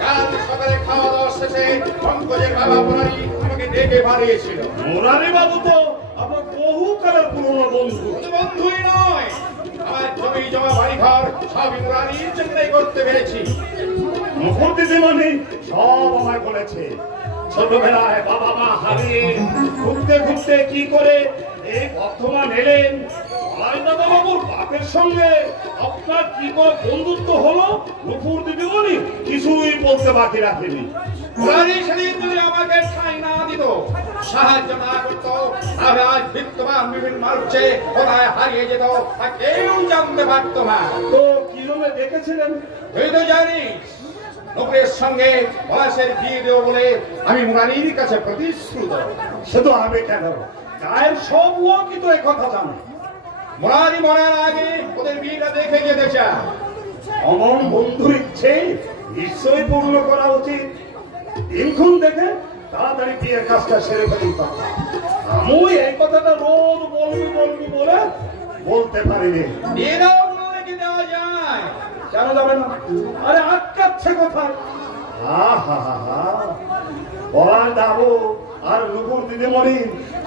কাল সকালে খাওয়া দাওয়া শেষে পঙ্কজের বাবা মুরারি আমাকে ডেকে পাঠিয়েছিল। মুরারি বাবু তো আমার বহুকালের পুরনো বন্ধু। বন্ধুই নয়, আমার জমি জমা বাড়ি ঘর সবই মুরারির জন্যই করতে পেরেছি। মুখর দিদিমণি সব আমায় বলেছে, ছোটবেলায় বাবা মা হারিয়ে ঘুরতে ঘুরতে কি করে এই বর্ধমান এলেন, দাদাবাবুর বাপের সঙ্গে আপনার কি করে বন্ধুত্ব হলো, মুখর দিদিমণি কিছুই বলতে বাকি রাখেনি। মুরারি সেদিন যদি আমাকে ঠাঁই না দিত, সাহায্য না করতো, তবে আজ বিত্তমান বিভিন্ন মানুষে কোথায় হারিয়ে যেত তা কেউ জানতে পারতো না। তো কি জন্য দেখেছিলেন? তুই তো জানিস লোকের সঙ্গে বয়সের বিয়ে দেবো বলে আমি মুরারির কাছে প্রতিশ্রুত। শুধু আমি কেন, গায়ের সব লোকই তো একথা জানে। মুরারি মরার আগে ওদের বিয়েটা দেখে যেতে চায়। অমন বন্ধুর ইচ্ছে নিশ্চয়ই পূর্ণ করা উচিত। দিনক্ষণ দেখে তাড়াতাড়ি বিয়ের কাজটা সেরে ফেলি। আমি এই কথাটা রোজ বলবি বলে বলতে পারিনি। বিয়েটাও মুরারিকে দেওয়া যায়। কেন যাবে না? আরে আটকাচ্ছে কোথায়? বলার দাবো আর নুপুর দিদিমণি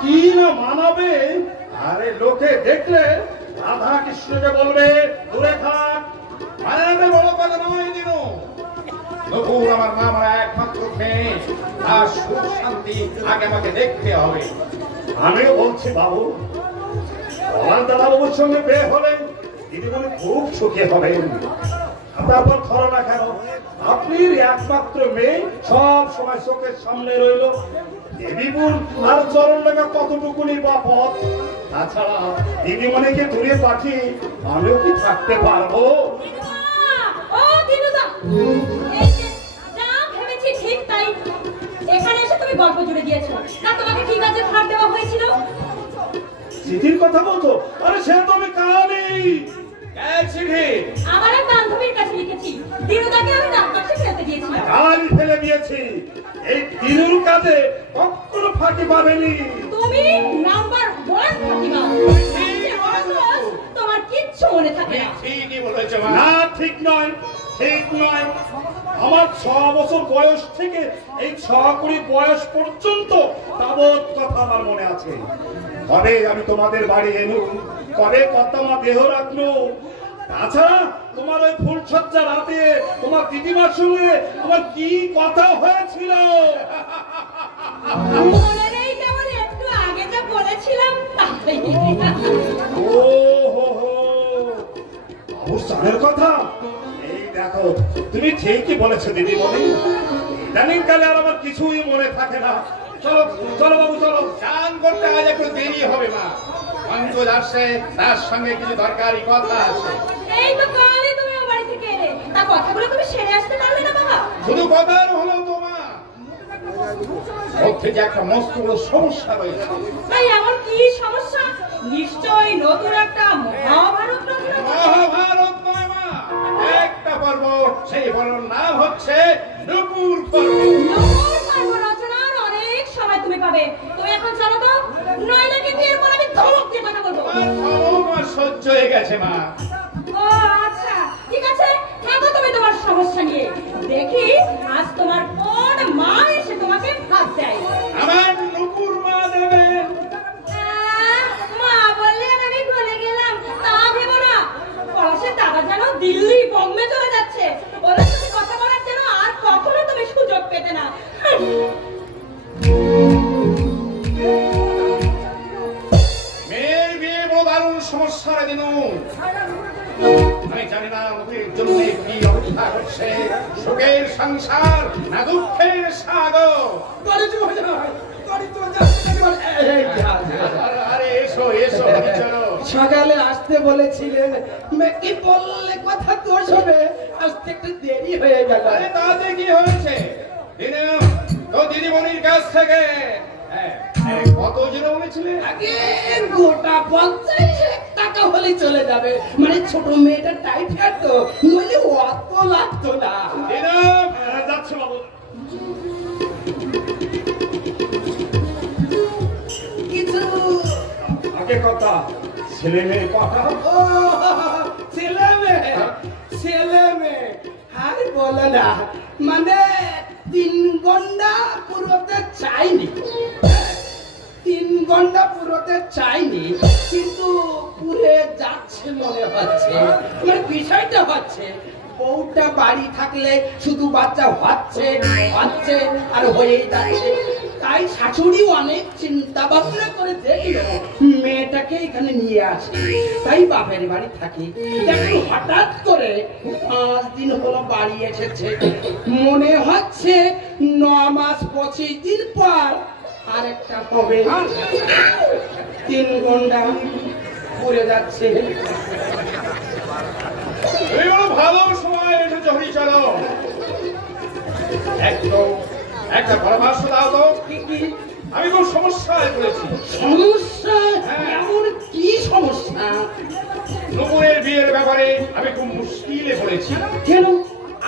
কি না মানাবে। আরে লোকে দেখলে রাধা কৃষ্ণকে বলবে দূরে থাক। মানাবে বড় কথা নয় দিনু। নুপুর আমার মা মারা একমাত্র মেয়ে, তার সুখ শান্তি আগে আমাকে দেখতে হবে। আমিও বলছি বাবু, বলার দাদাবাবুর সঙ্গে বিয়ে হলে দিদিমণি খুব সুখী হবেন। তারপর ধরো না কেন, আপনি একমাত্র মেয়ে সব সময় চোখের সামনে রইল। দেবীপুর আর চরণ লেখা কতটুকুনি বা পথ। তাছাড়া দিদিমণিকে দূরে পাঠিয়ে আমিও কি থাকতে পারবো? ঠিক তাই, এখানে এসে তুমি গল্প জুড়ে দিয়েছো না, তোমাকে কি কাজে ভার দেওয়া হয়েছিল? চিঠির কথা বলতো? আরে সে তো আমি কালি আমার এক বান্ধবীর কাছে লিখেছি, দিনুদাকে আমি রাত পাশে ফেলতে দিয়েছিলাম। কাল ফেলে দিয়েছি। এই দিনুর কাজে কখনো ফাঁকি পাবেনি। তুমি নাম্বার 1 ফাঁকিবাজ। তোমার কিচ্ছু মনে থাকে না। ঠিকই বলেছ মা। না, ঠিক নয়, ঠিক নয়। আমার 6 বছর বয়স থেকে এই 6 বয়স পর্যন্ত তাবৎ কথা আমার মনে আছে। কবে আমি তোমাদের বাড়ি এলু, কবে কর্তামা দেহ রাখলো। তাছাড়া তোমার ওই ফুলসজ্জা রাতে তোমার দিদিমার সঙ্গে আমার কি কথা হয়েছিল মনে নেই? কেমন একটু আগে যা বলেছিলাম। ও হো অবস্থানের কথা। এই দেখো, তুমি ঠিকই বলেছো দিদিমণি। ইদানিং কালে আর আমার কিছুই মনে থাকে না। চলো চলো বাবু, চলো। চান করতে আজ একটু দেরি হবে মা। পঙ্কজ আসছে, তার সঙ্গে কিছু দরকারি কথা আছে। এই তো কালই তুমি ও বাড়ি থেকে এলে, তা কথাগুলো তুমি সেরে আসতে পারলে না বাবা? শুধু কথার হলো তো মা, ওর যে একটা মস্ত বড় সমস্যা রয়েছে। ভাই এমন কি সমস্যা? নিশ্চয়ই নতুন একটা মহাভারত রচনা। মহাভারত নয় মা, একটা পর্ব, সেই পর্বের নাম হচ্ছে নুপুর পর্ব। নুপুর পর্ব রচনার অনেক সময় তুমি পাবে। তুমি এখন চলো তো, নইলে কিন্তু এরপর আমি ধমক দিয়ে কথা বলবো। আমার সহ্য হয়ে গেছে মা। ও আচ্ছা, ঠিক আছে, থাকো তুমি তোমার সমস্যা নিয়ে। দেখি আজ তোমার কোন মা এসে তোমাকে ভাত দেয়। আমার নুপুর মা দেবে। মা বললেন আমি ভুলে গেলাম, তা ভেবো না। পলাশের দাদা যেন দিল্লি বোম্বে চলে যাচ্ছে, ওদের সাথে কথা বলার জন্য আর কখনো তুমি সুযোগ পেতে না। মেয়ের বিয়ে বড় দারুণ সমস্যা রে দিনু। আমি জানি না মুখের জন্য কি অবস্থা হচ্ছে, সুখের সংসার না দুঃখের সাগর। আরে এসো এসো, চলো। সকালে আসতে বলেছিলেন, কি বললে কথা তো শোনে, আসতে একটু দেরি হয়ে গেল। আরে তাতে কি হয়েছে দিনু? তো দিদিমণির কাছ থেকে কত জিরো বলেছিলে? আগে গোটা 50 টাকা হলে চলে যাবে। মানে ছোট মেয়েটা টাইফয়েড তো, নইলে অত লাগতো না। দিনু যাচ্ছে বাবু। কিছু আগে কথা, ছেলে মেয়ে কথা। ছেলে মেয়ে, ছেলে মেয়ে। আর বলো না মানে 3 ঘন্টা পুরোতে চাইনি, 3 ঘন্টা পুরোতে চাইনি, কিন্তু পুরে যাচ্ছে মনে হচ্ছে। মানে বিষয়টা হচ্ছে বউটা বাড়ি থাকলে শুধু বাচ্চা হচ্ছে আর হয়েই যাচ্ছে। তাই শাশুড়ি অনেক চিন্তা ভাবনা করে দেখলো মেয়েটাকে এখানে নিয়ে আসে, তাই বাপের বাড়ি থাকি। দেখো হঠাৎ করে 5 দিন হলো বাড়ি এসেছে, মনে হচ্ছে 9 মাস 25 দিন পর আরেকটা হবে। 3 ঘন্টা ঘুরে যাচ্ছে। ভালো সময় এসেছে হরিচরণ, একটা পরামর্শ দাও তো। আমি খুব সমস্যায় পড়েছি। সমস্যা? এমন কি সমস্যা? নুপুরের বিয়ের ব্যাপারে আমি খুব মুশকিলে পড়েছি। কেন?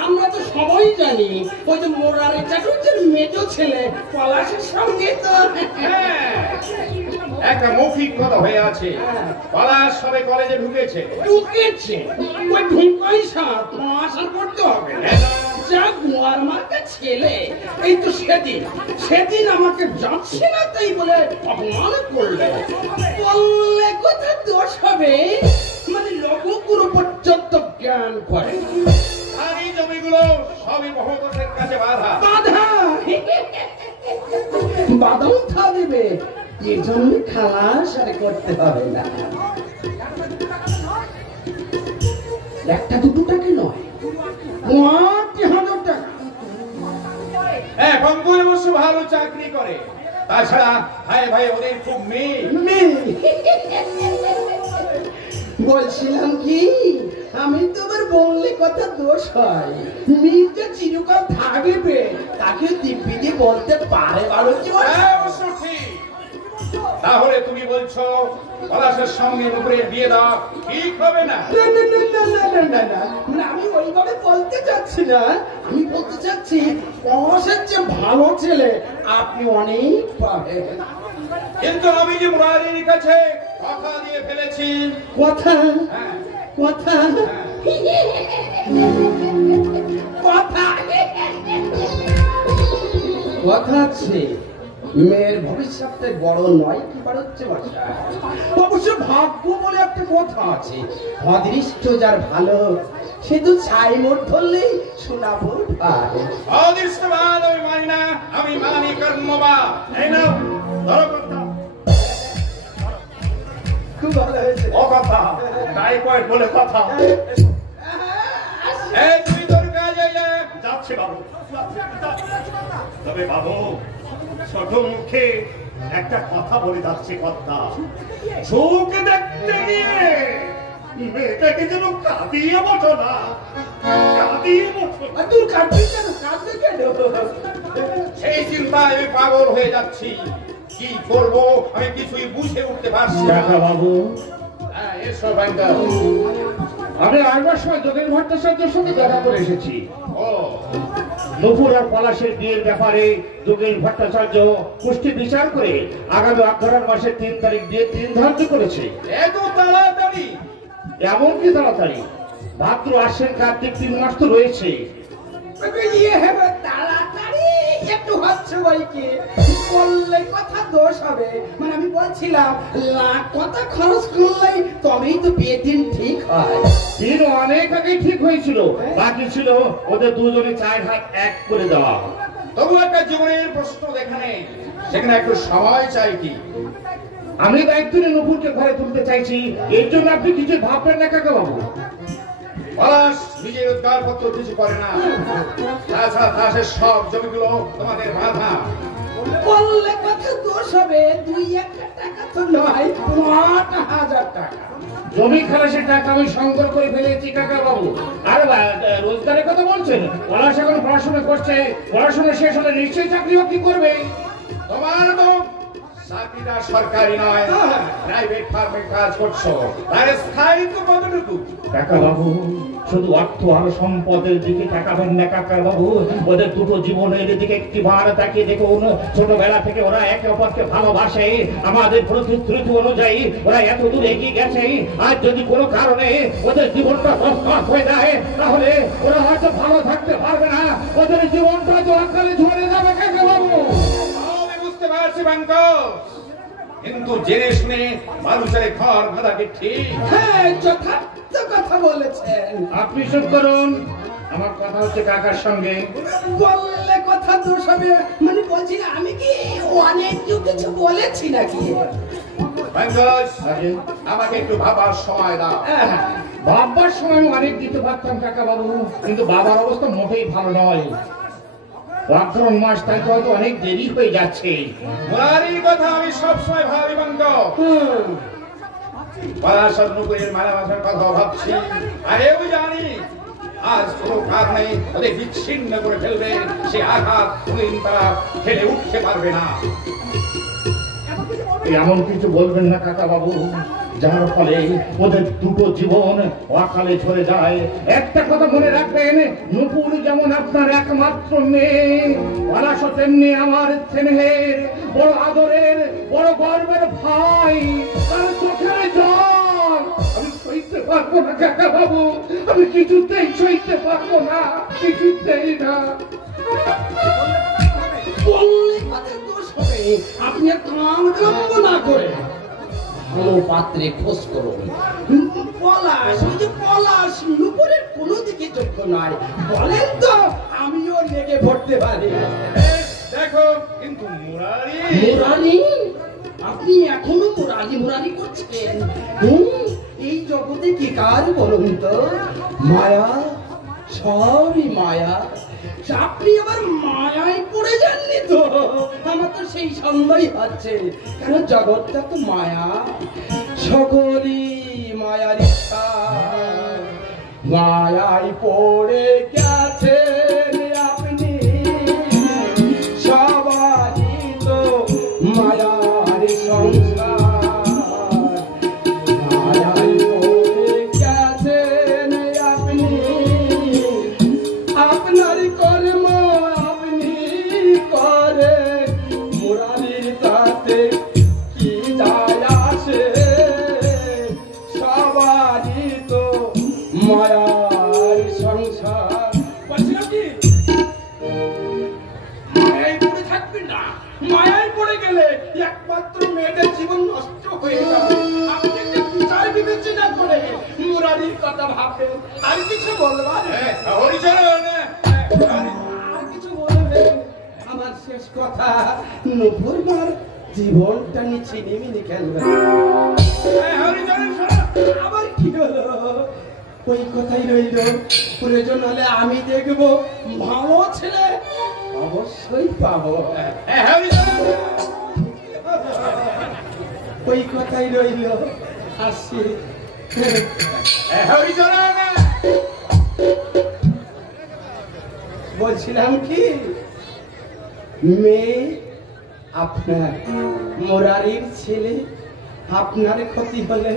আমরা তো সবাই জানি ওই যে মোরারে চাটুর্যের মেজো ছেলে পলাশের সঙ্গে তো একটা মৌখিক কথা হয়ে আছে। পলাশ সবে কলেজে ঢুকেছে। ওই ঢুকাই সার 5 আর করতে হবে। যা গোয়ার মার্কা ছেলে, এই তো সেদিন আমাকে যাচ্ছে না তাই বলে অপমান করলে। বললে কথা দোষ হবে, মানে লঘুগুরু পর্যন্ত জ্ঞান করে। আর এই জমিগুলো সবই মহোদয়ের কাছে বাধা। বাদাম খাবে, এই জন্য খালাস আর করতে হবে না। 1-2 টাকা নয়, 50,000 টাকা। কঙ্কুর অবশ্য ভালো চাকরি করে, তাছাড়া ভাই ভাই ওদের খুব মেয়ে। বলছিলাম কি, আমি তোমার বললে কথা দোষ হয়। মেয়ে যে চিরকাল থাকবে তাকে দিব্যি দিয়ে বলতে পারে ভালো কি? অবশ্য ঠিক। তাহলে তুমি বলছো পলাশের সঙ্গে নুপুরের বিয়ে দেওয়া ঠিক হবে না? না, আমি ওইভাবে বলতে চাচ্ছি না। আমি বলতে চাচ্ছি পলাশের যে ভালো ছেলে আপনি অনেক পাবেন। কিন্তু আমি যে মুরারির কাছে কথা দিয়ে ফেলেছি। কথা আছে, মেয়ের ভবিষ্যতে বড় নয় কি হচ্ছে বাসা। অবশ্য ভাগ্য বলে একটা কথা আছে, অদৃষ্ট যার ভালো সে তো ছাই মোট ধরলেই শোনাবো। অদৃষ্টবাদ আমি মানি না, আমি মানি কর্মবাদ। এই নাও ধরো কথা। খুব ভালো হয়েছে। ও কথা টাইফয়েড বলে কথা। এই তুমি তোর কাজে যাচ্ছে বাবু। তবে বাবু ছোট মুখে একটা কথা বলে যাচ্ছে। কথা চোখে দেখতে গিয়ে মেয়েটাকে যেন কাঁদিয়ে বসো না, কাঁদিয়ে বসো। তুই কাঁদবি কেন? কাঁদবে কেন? সেই চিন্তায় আমি পাগল হয়ে যাচ্ছি। কি করব আমি কিছুই বুঝে উঠতে পারছি না। বাবু এসো ব্যাংকার। আমি আসবার সময় যোগেন ভট্টাচার্যের সঙ্গে দেখা করে এসেছি। ও নুপুর আর পলাশের বিয়ের ব্যাপারে যোগেন ভট্টাচার্য পুষ্টি বিচার করে আগামী অগ্রহায়ণ মাসের 3 তারিখ দিয়ে দিন ধার্য করেছে। এত তাড়াতাড়ি? এমন কি তাড়াতাড়ি? ভাদ্র আশ্বিন কার্তিক 3 মাস তো রয়েছে। তাড়াতাড়ি একটু হচ্ছে বইকে বললে কথা দোষ হবে। মানে আমি বলছিলাম লাখ কথা খরচ করলেই তবেই তো বিয়ে দিন ঠিক হয়। দিন অনেক আগে ঠিক হয়েছিল, বাকি ছিল ওদের দুজনে 4 হাত এক করে দেওয়া। তবু একটা জীবনের প্রশ্ন যেখানে সেখানে একটু সময় চাই। কি আমি দায়িত্ব নিয়ে নুপুরকে ঘরে তুলতে চাইছি, এর জন্য আপনি কিছু ভাববেন না কাকা বাবু। পলাশ নিজের রোজগার পত্র কিছু করে না, তাছাড়া চাষের সব জমিগুলো তোমাদের বাধা। বললে কথা দোষ হবে, 2-1 টাকা তো নয়, 5000 টাকা। জমি খালাসের টাকা আমি সংগ্রহ করে ফেলেছি কাকা বাবু। আর রোজগারের কথা বলছেন? পলাশ এখন পড়াশোনা করছে, পড়াশোনা শেষ হলে নিশ্চয়ই চাকরি বাকরি করবে। তোমার তো চাকরিটা সরকারি নয়, প্রাইভেট ফার্মে কাজ করছো, তার স্থায়িত্ব কতটুকু? কাকা বাবু শুধু অর্থ আর সম্পদের দিকে তাকাবেন না কাকা বাবু, ওদের দুটো জীবনের দিকে একটিবার তাকিয়ে দেখুন। ছোটবেলা থেকে ওরা একে অপরকে ভালোবাসে, আমাদের প্রতিশ্রুতি অনুযায়ী ওরা এত দূর এগিয়ে গেছে। আর যদি কোনো কারণে ওদের জীবনটা নষ্ট হয়ে যায়, তাহলে ওরা হয়তো ভালো থাকতে পারবে না, ওদের জীবনটা জোয়াকালে ঝরে যাবে কাকা বাবু। আমি বুঝতে পারছি বাঙ্ক, কিন্তু জেনে শুনে মানুষের ঘর বাঁধা কি ঠিক? হ্যাঁ, যথার্থ কথা বলেছেন। আপনি চুপ করুন, আমার কথা হচ্ছে কাকার সঙ্গে। বললে কথা দোষ হবে, মানে বলছি আমি কি অনেক কিছু বলেছি নাকি? বাঙ্কস, আমাকে একটু ভাবার সময় দাও। বাবার সময় আমি অনেক দিতে পারতাম কাকা বাবু, কিন্তু বাবার অবস্থা মোটেই ভালো নয়। অগ্রহণ মাস তাই তো হয়তো অনেক দেরি হয়ে যাচ্ছে। মুরারির কথা আমি সবসময় ভাবি বাঙ্ক, পলাশর নুপুরের মালামাথার কথা ভাবছি। আরেও জানি আজ কোনো কারণে ওদের বিচ্ছিন্ন করে ফেলবে, সে আঘাত কোনদিন তারা ফেলে উঠতে পারবে না। এমন কিছু বলবেন না কাকা বাবু, যার ফলে ওদের দুটো জীবন অকালে ঝরে যায়। একটা কথা মনে রাখবেন, নুপুর যেমন আপনার একমাত্র মেয়ে, পলাশ তেমনি আমার স্নেহের, বড় আদরের, বড় গর্বের ভাই। তার চোখের জল আমি সইতে পারবো না কাকা বাবু, আমি কিছুতেই সইতে পারবো না, কিছুতেই না। বললে কথা দোষ হবে, আপনি কাম বিলম্ব না করে ভালো পাত্রে খোঁজ করুন। পলাশ, ওই যে পলাশ নুপুরের কোনো দিকে যোগ্য নয়, বলেন তো আমিও লেগে পড়তে পারি। দেখো, কিন্তু মুরারি মুরারি, আপনি এখনো মুরারি মুরারি করছেন? এই জগতে কি কার বলুন তো? মায়া, সবই মায়া। আপনি আবার মায়ায় পড়ে যাননি তো? আমার তো সেই সন্দেহই হচ্ছে, কেন জগৎটা তো মায়া, সকলই মায়ার ইচ্ছা। মায়ায় পড়ে গেছেন আপনি, সবারই তো মায়ার সংসার। মায়ায় পড়ে গেছেন আপনি, আপনার কর্ম আপনি করে, মুরারির তাতে কি যায় আসে, সবারই তো মায়ার সংসার। বলছিলাম কি, মায়ায় পড়ে থাকবেন না, মায়ায় পড়ে গেলে একমাত্র মেয়েদের জীবন নষ্ট হয়ে যাবে। আপনি একটা বিচার বিবেচনা করে মুরারির কথা ভাববেন। আর কিছু বলবার? হরিচরণ, আর কিছু বলবেন? আমার শেষ কথা, নুপুর মার জীবনটা নিয়ে ছিনিমিনি খেলবে। হরিচরণ শোনো, আবার কি হলো? ওই কথাই রইল, প্রয়োজন হলে আমি দেখবো, ভালো ছেলে অবশ্যই পাবো। হরিচরণ, ওই কথাই রইল, আসি। হরিচরণ, বলছিলাম কি, মেয়ে আপনার, মুরারির ছেলে, আপনার ক্ষতি হলে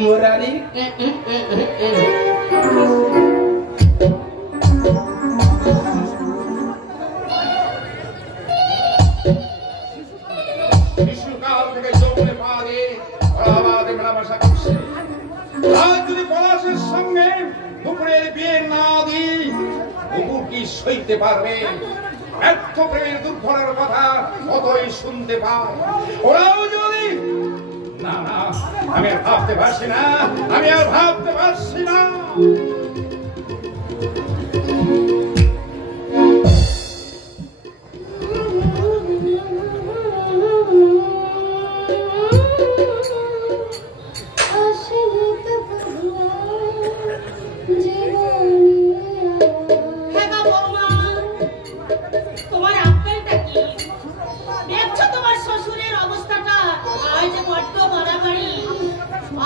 মুরারি শিশুকাল থেকে যৌবনে পা দিয়ে ওরা আবার মেলামেশা করছে। আজ যদি পলাশের সঙ্গে নুপুরের বিয়ে না দিই, নুপুর কি সইতে পারবে? ব্যর্থ প্রেমের দুর্ঘটনার কথা কতই শুনতে পায়। ওরাও যদি না না, আমি আর ভাবতে পারছি না, আমি আর ভাবতে পারছি না। তোমার আক্কেলটা কি? দেখছো তোমার শ্বশুরের অবস্থাটা, আজ যে বড্ড বাড়াবাড়ি,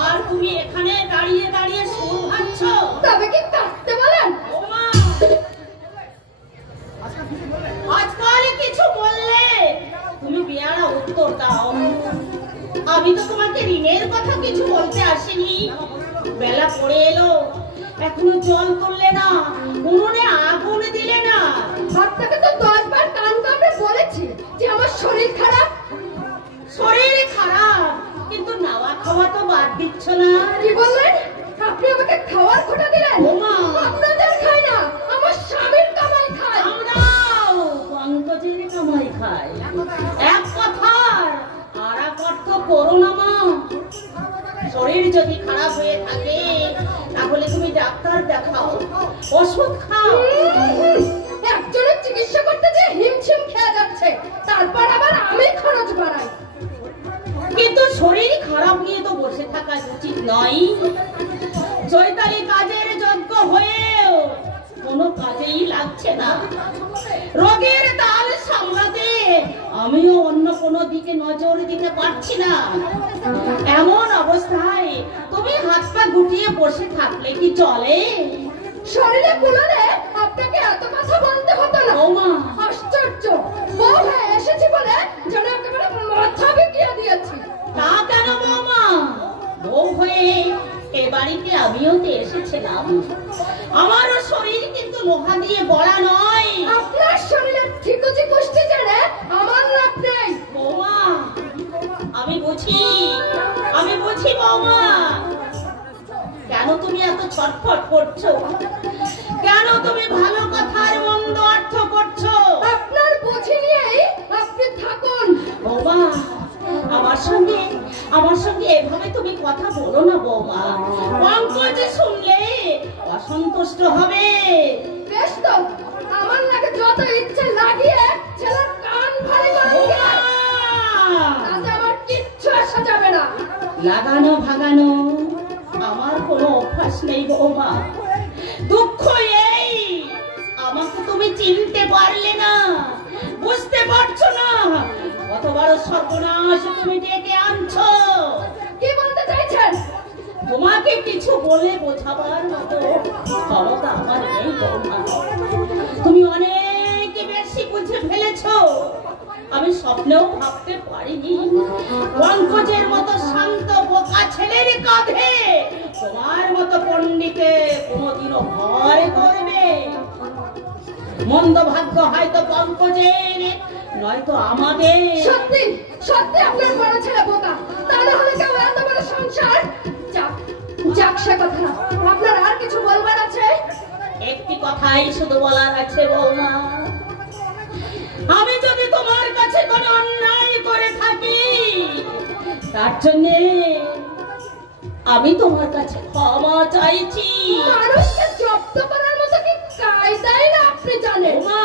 আর তুমি এখানে দাঁড়িয়ে দাঁড়িয়ে সুর ভাবছো। তবে কি কাটতে বলেন? ওমা, আজকাল কিছু বললে তুমি বিয়ারা উত্তর দাও। আমি তো তোমাকে ঋণের কথা কিছু বলতে আসিনি। বেলা পড়ে এলো, এখনো জল তুললে না, উনুনে আগুন দিলে না। আপনাকে তো 10 বার কান কামড়ে বলেছি যে আমার শরীর খারাপ। শরীর খারাপ, কিন্তু নাওয়া খাওয়া তো বাদ দিচ্ছ না। কি বললেন? আপনি আমাকে খাওয়ার খোটা দিলেন? ওমা, আপনাদের খাই না, আমার স্বামীর কামাই খাই। আমরাও পঙ্কজের কামাই খাই। এক কথার আর এক অর্থ করো না মা। শরীর যদি খারাপ হয়ে থাকে তাহলে তুমি ডাক্তার দেখাও, ওষুধ খাও। একজনের চিকিৎসা করতে যে হিমশিম খেয়ে যাচ্ছে, তারপর আবার আমি খরচ বাড়াই। কিন্তু শরীর খারাপ নিয়ে তো বসে থাকা উচিত নয়। চৈতালি কাজের যোগ্য হয়েও কোনো কাজেই লাগছে না। রোগের তাল সামলাতে আমিও অন্য কোনো দিকে নজর দিতে পারছি না। এমন অবস্থায় তুমি হাত পা গুটিয়ে বসে থাকলে কি চলে? শরীরে কুলালে আপনাকে এত কথা বলতে হতো না। ওমা, আশ্চর্য, বউ হয়ে এসেছি বলে যেন একেবারে মাথা বিকিয়ে দিয়েছি। তা কেন বৌমা? বউ হয়ে এ বাড়িতে আমিও তো এসেছিলাম। আমারও শরীর কিন্তু লোহা দিয়ে গড়া নয়। আপনার শরীরের ঠিকুজি কুষ্টি জেনে আমার লাভ নেই। বৌমা, আমি বুঝি বৌমা। কেন তুমি এত ছটফট করছো? কেন তুমি ভালো কথার মন্দ অর্থ করছো? আপনার বুঝি নিয়েই আপনি থাকুন। বৌমা, আমার সঙ্গে এভাবে তুমি কথা বলো না বৌমা। পঙ্কজ শুনলে অসন্তুষ্ট হবে। বেশ তো, আমার লাগে যত ইচ্ছে লাগিয়ে ছেলের কান ভারী করে দিয়ে, তাতে আমার কিচ্ছু আসা যাবে না। লাগানো ভাগানো আমার কোনো অভ্যাস নেই বৌমা। দুঃখ এই, আমাকে তুমি চিনতে পারলে না, বুঝতে পারছো না কত বড় সর্বনাশ তুমি ডেকে আনছো। কি বলতে চাইছেন? তোমাকে কিছু বলে বোঝাবার মতো ক্ষমতা আমার নেই বৌমা। তুমি অনেক বেশি বুঝে ফেলেছো। আমি স্বপ্নেও ভাবতে পারিনি পঙ্কজের মতো শান্ত বোকা ছেলের কাঁধে তোমার মতো পণ্ডিতে কোনোদিনও ভর করবে। মন্দ ভাগ্য হয়তো পঙ্কজের, নয়তো আমাদের। সত্যি সত্যি আপনার বড় ছেলে বোকা, তা না হলে কেউ এত বড় সংসার। যাক সে কথা, আপনার আর কিছু বলবার আছে? একটি কথাই শুধু বলার আছে বৌমা। আমি যদি তোমার কাছে কোনো অন্যায় করে থাকি, তার জন্যে আমি তোমার কাছে ক্ষমা চাইছি। মানুষকে জব্দ করার মতো কি কায়দাই না আপনি জানেন? মা,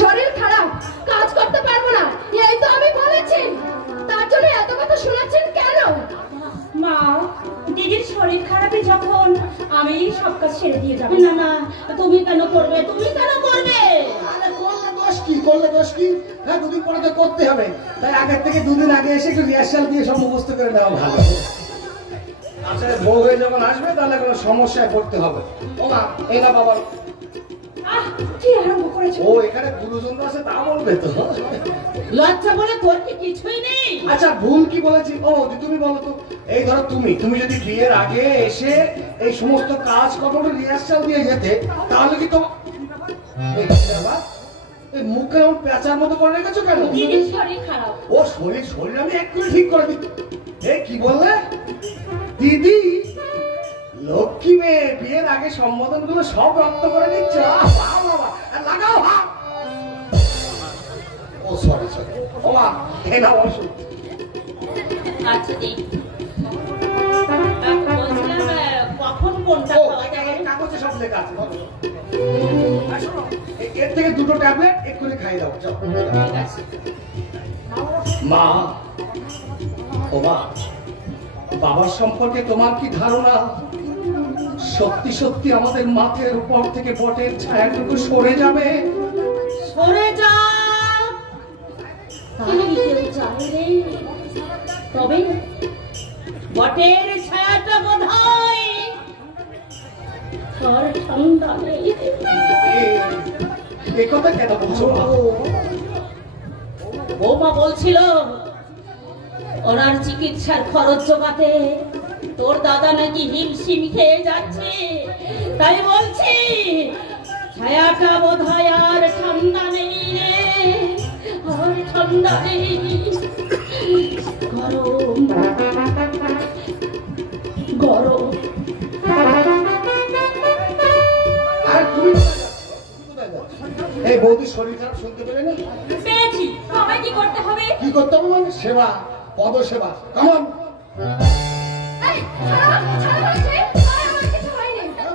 শরীর খারাপ, কাজ করতে পারবো না, এই তো আমি বলেছি। তার জন্য এত কথা শোনাচ্ছেন কেন? মা, দিদির শরীর খারাপে যখন আমি সব কাজ ছেড়ে দিয়ে যাবো। না না, তুমি কেন করবে? করলে দোষ কি? হ্যাঁ, দুদিন পরে তো করতে হবে, তাই আগের থেকে দুদিন আগে এসে একটু রিহার্সাল দিয়ে সব মুখস্থ করে নেওয়া ভালো। আচ্ছা, বউ হয়ে যখন আসবে তাহলে কোনো সমস্যায় পড়তে হবে। ও মা, এই না বাবা। কি আরম্ভ করেছো? ও এখানে গুরুজন আছে, তা বলবে তো। লজ্জা বলে তোর কি কিছুই নেই? আচ্ছা, ভুল কি বলেছি? ও তুমি বলো তো। এই ধরো তুমি যদি বিয়ের আগে এসে এই সমস্ত কাজ কর্ম রিহার্সাল দিয়ে যেতে, তাহলে কি তো এই মুখে এমন পেঁচার মতো করে রেখেছো কেন? দিদির শরীর খারাপ। ও শরীর আমি এক্ষুনি ঠিক করে দিই। এ কি বললে দিদি? লক্ষ্মী মেয়ে বিয়ের আগে সম্বোধন গুলো সব রক্ত করে দিচ্ছ। লাগাও। ও সরি ও মা, এ না ওষুধ। আচ্ছা দিই। কখন কোনটা খাওয়া যাবে? কাগজে সব লেখা আছে। এর থেকে দুটো ট্যাবলেট এক্ষুনি খাই দাও। ঠিক আছে। মা, ও মা, বাবার সম্পর্কে তোমার কি ধারণা? সত্যি সত্যি আমাদের মাথার উপর থেকে বটের ছায়াটুকু সরে যাবে। সরে যা, তাহলে কেউ জানে রে। তবে বটের ছায়াটা বোধ হয় তোর ঠান্ডা নেই। এ কথা কেন বলছো? বৌমা বলছিল ওনার চিকিৎসার খরচ জোগাতে তোর দাদা নাকি হিমশিম খেয়ে যাচ্ছে, তাই বলছি ছায়াটা বোধ হয় আর ঠান্ডা নেই রে, আর ঠান্ডা নেই, গরম গরম। আর তুমি এই বৌদি শরীর খারাপ শুনতে পেলে না? পেয়েছি। আমায় কি করতে হবে? কি করতে হবে মানে সেবা, পদ সেবা। কেমন